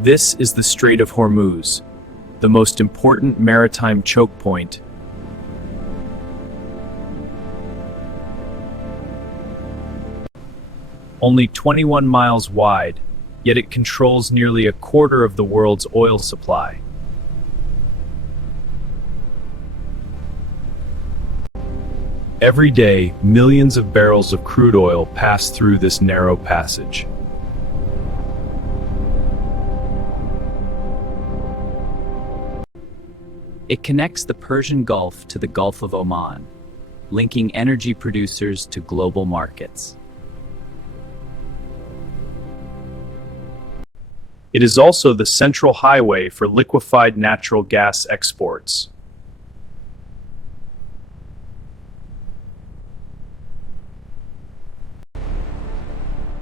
This is the Strait of Hormuz, the most important maritime choke point. Only 21 miles wide, yet it controls nearly a quarter of the world's oil supply. Every day, millions of barrels of crude oil pass through this narrow passage. It connects the Persian Gulf to the Gulf of Oman, linking energy producers to global markets. It is also the central highway for liquefied natural gas exports.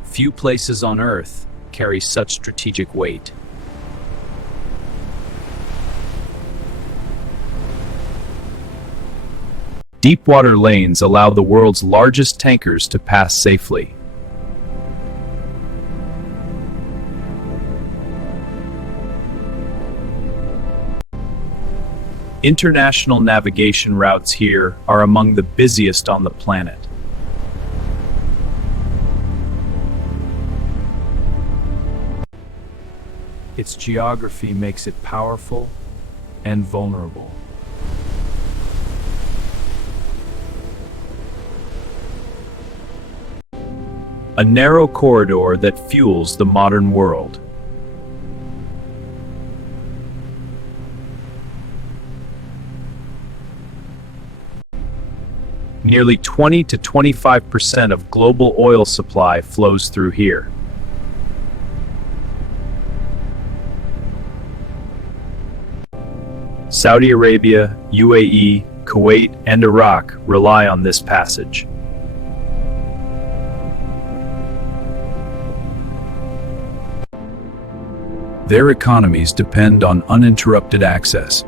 Few places on Earth carry such strategic weight. Deepwater lanes allow the world's largest tankers to pass safely. International navigation routes here are among the busiest on the planet. Its geography makes it powerful and vulnerable. A narrow corridor that fuels the modern world. Nearly 20 to 25% of global oil supply flows through here. Saudi Arabia, UAE, Kuwait, and Iraq rely on this passage. Their economies depend on uninterrupted access.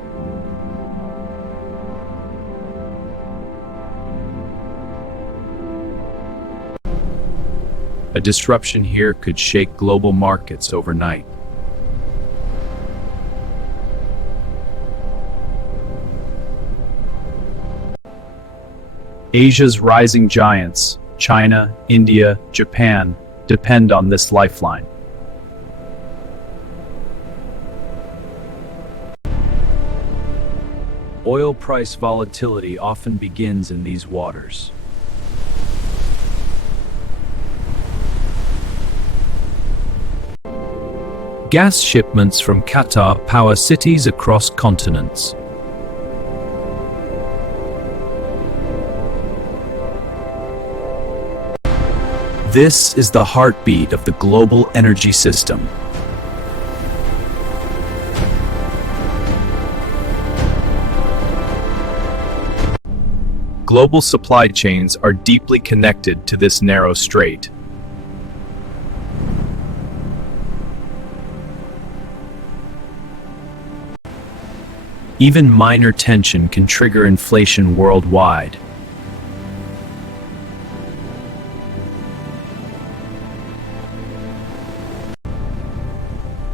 A disruption here could shake global markets overnight. Asia's rising giants, China, India, Japan, depend on this lifeline. Oil price volatility often begins in these waters. Gas shipments from Qatar power cities across continents. This is the heartbeat of the global energy system. Global supply chains are deeply connected to this narrow strait. Even minor tension can trigger inflation worldwide.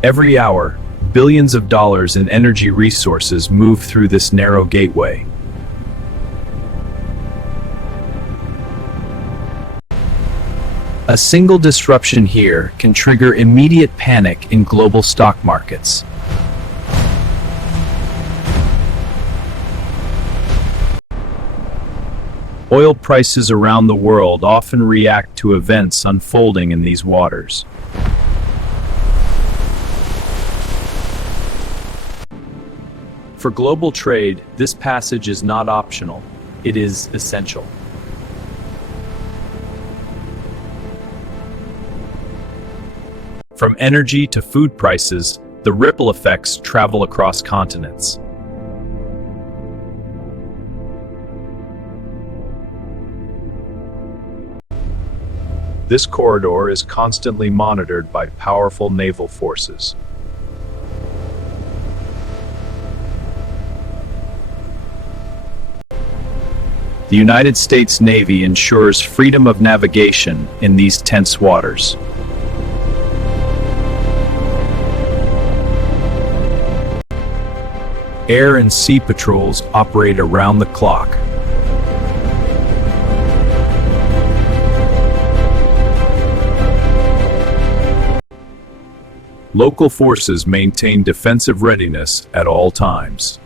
Every hour, billions of dollars in energy resources move through this narrow gateway. A single disruption here can trigger immediate panic in global stock markets. Oil prices around the world often react to events unfolding in these waters. For global trade, this passage is not optional, it is essential. From energy to food prices, the ripple effects travel across continents. This corridor is constantly monitored by powerful naval forces. The United States Navy ensures freedom of navigation in these tense waters. Air and sea patrols operate around the clock. Local forces maintain defensive readiness at all times.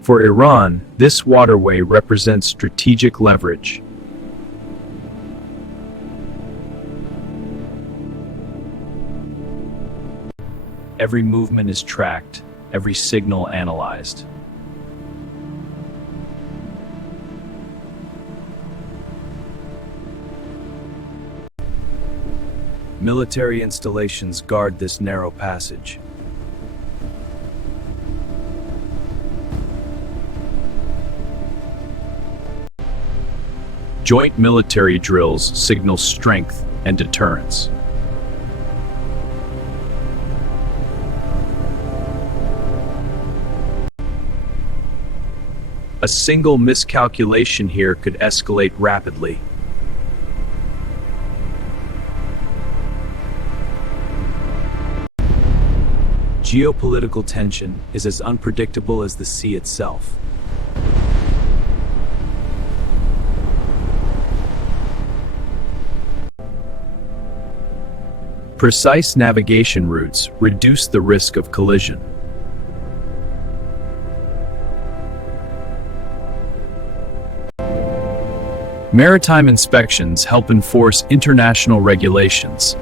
For Iran, this waterway represents strategic leverage. Every movement is tracked, every signal analyzed. Military installations guard this narrow passage. Joint military drills signal strength and deterrence. A single miscalculation here could escalate rapidly. Geopolitical tension is as unpredictable as the sea itself. Precise navigation routes reduce the risk of collision. Maritime inspections help enforce international regulations.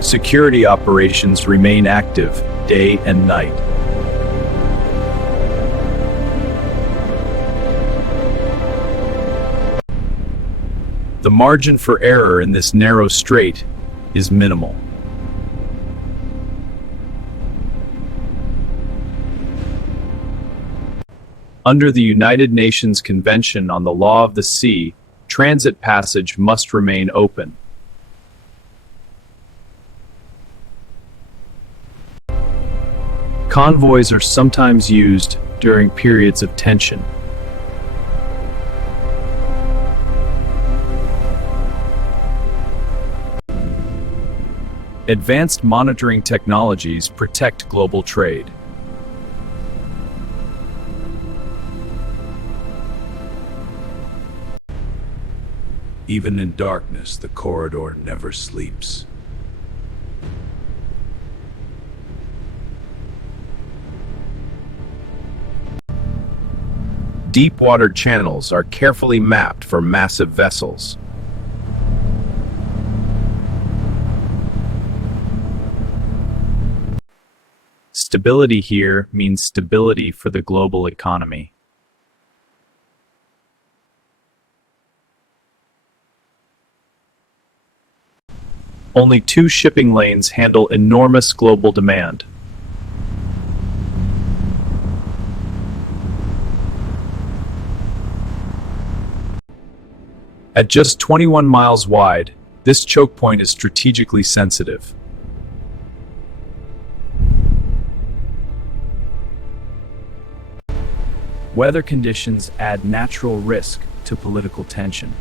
Security operations remain active day and night. The margin for error in this narrow strait is minimal. Under the United Nations Convention on the Law of the Sea, transit passage must remain open. Convoys are sometimes used during periods of tension. Advanced monitoring technologies protect global trade. Even in darkness, the corridor never sleeps. Deep-water channels are carefully mapped for massive vessels. Stability here means stability for the global economy. Only 2 shipping lanes handle enormous global demand. At just 21 miles wide, this choke point is strategically sensitive. Weather conditions add natural risk to political tension.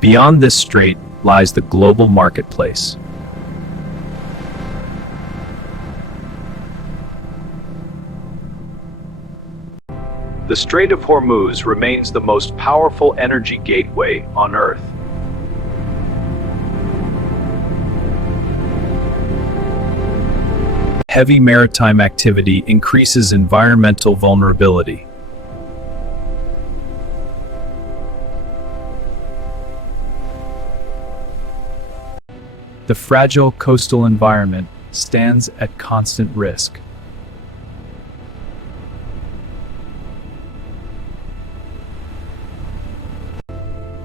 Beyond this strait lies the global marketplace. The Strait of Hormuz remains the most powerful energy gateway on Earth. Heavy maritime activity increases environmental vulnerability. The fragile coastal environment stands at constant risk.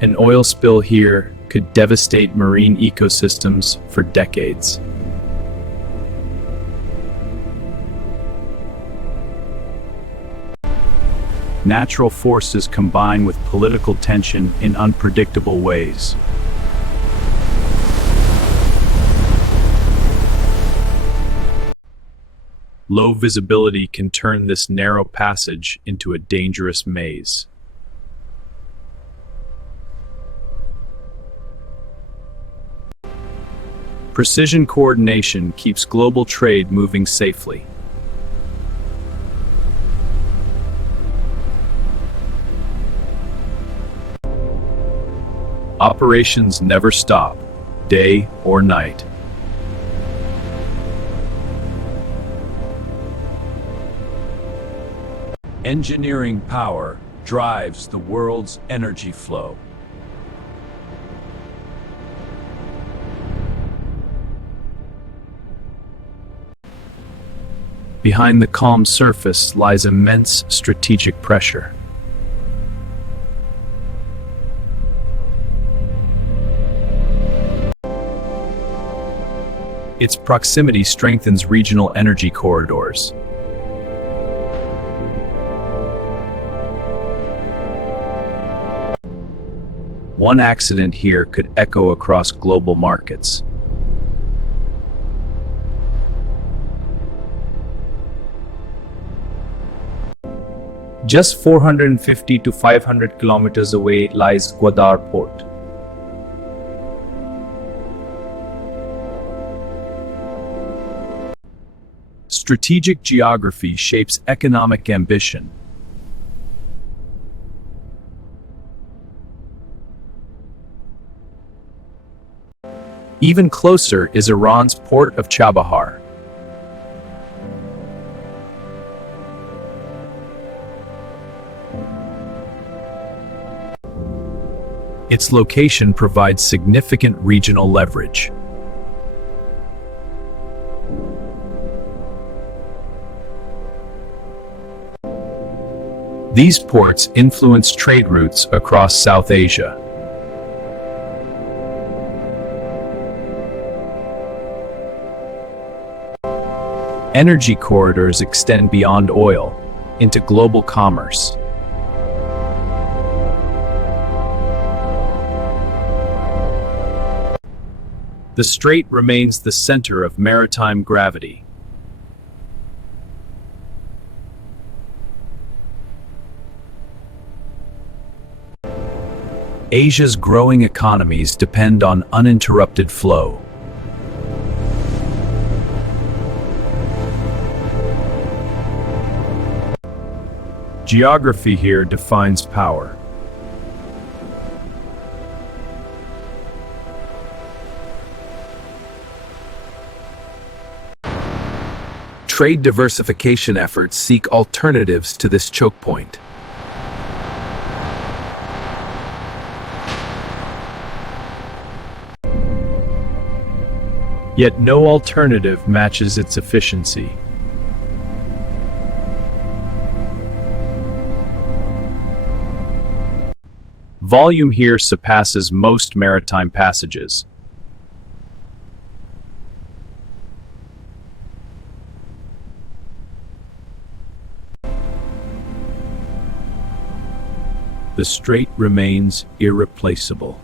An oil spill here could devastate marine ecosystems for decades. Natural forces combine with political tension in unpredictable ways. Low visibility can turn this narrow passage into a dangerous maze. Precision coordination keeps global trade moving safely. Operations never stop, day or night. Engineering power drives the world's energy flow. Behind the calm surface lies immense strategic pressure. Its proximity strengthens regional energy corridors. One accident here could echo across global markets. Just 450 to 500 kilometers away lies Gwadar port. Strategic geography shapes economic ambition. Even closer is Iran's port of Chabahar. Its location provides significant regional leverage. These ports influence trade routes across South Asia. Energy corridors extend beyond oil into global commerce. The strait remains the center of maritime gravity. Asia's growing economies depend on uninterrupted flow. Geography here defines power. Trade diversification efforts seek alternatives to this choke point. Yet no alternative matches its efficiency. Volume here surpasses most maritime passages. The strait remains irreplaceable.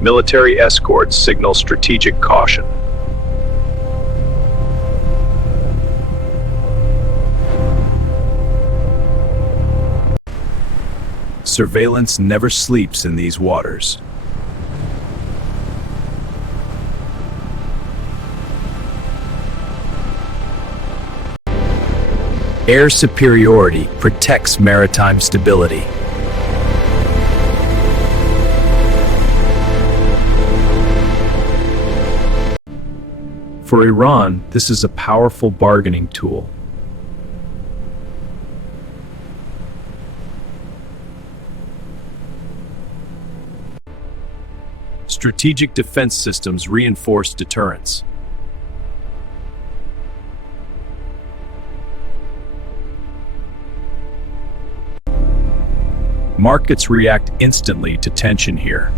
Military escorts signal strategic caution. Surveillance never sleeps in these waters. Air superiority protects maritime stability. For Iran, this is a powerful bargaining tool. Strategic defense systems reinforce deterrence. Markets react instantly to tension here.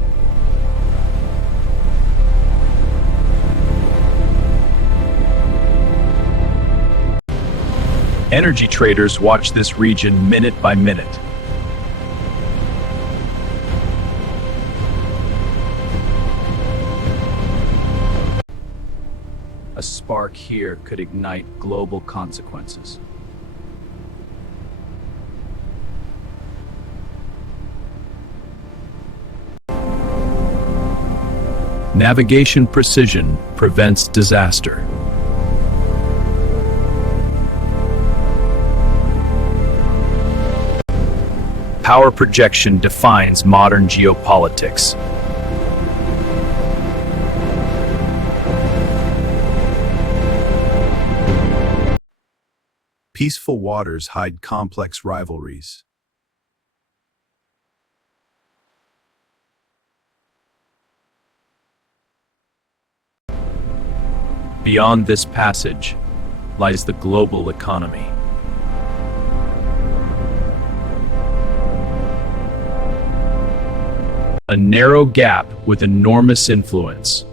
Energy traders watch this region minute by minute. A spark here could ignite global consequences. Navigation precision prevents disaster. Power projection defines modern geopolitics. Peaceful waters hide complex rivalries. Beyond this passage lies the global economy. A narrow gap with enormous influence.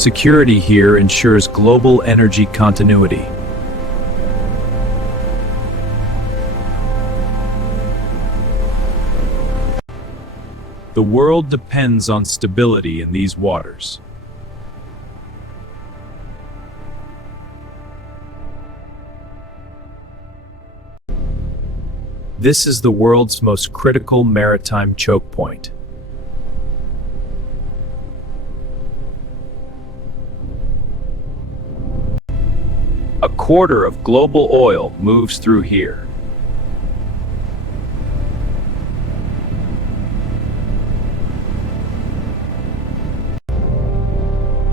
Security here ensures global energy continuity. The world depends on stability in these waters. This is the world's most critical maritime choke point. A quarter of global oil moves through here.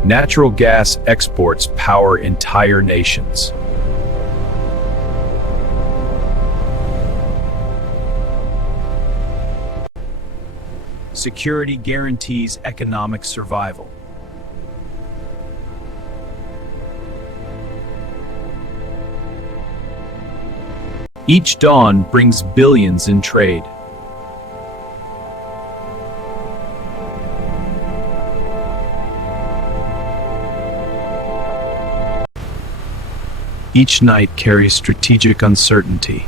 Natural gas exports power entire nations. Security guarantees economic survival. Each dawn brings billions in trade. Each night carries strategic uncertainty.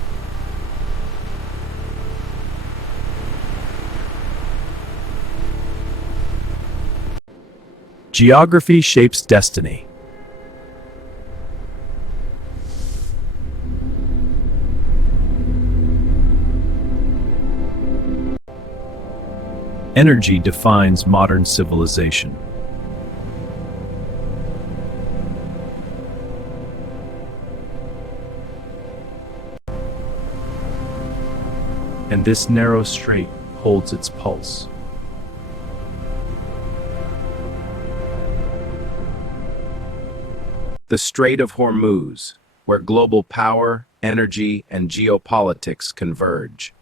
Geography shapes destiny. Energy defines modern civilization. And this narrow strait holds its pulse. The Strait of Hormuz, where global power, energy, and geopolitics converge.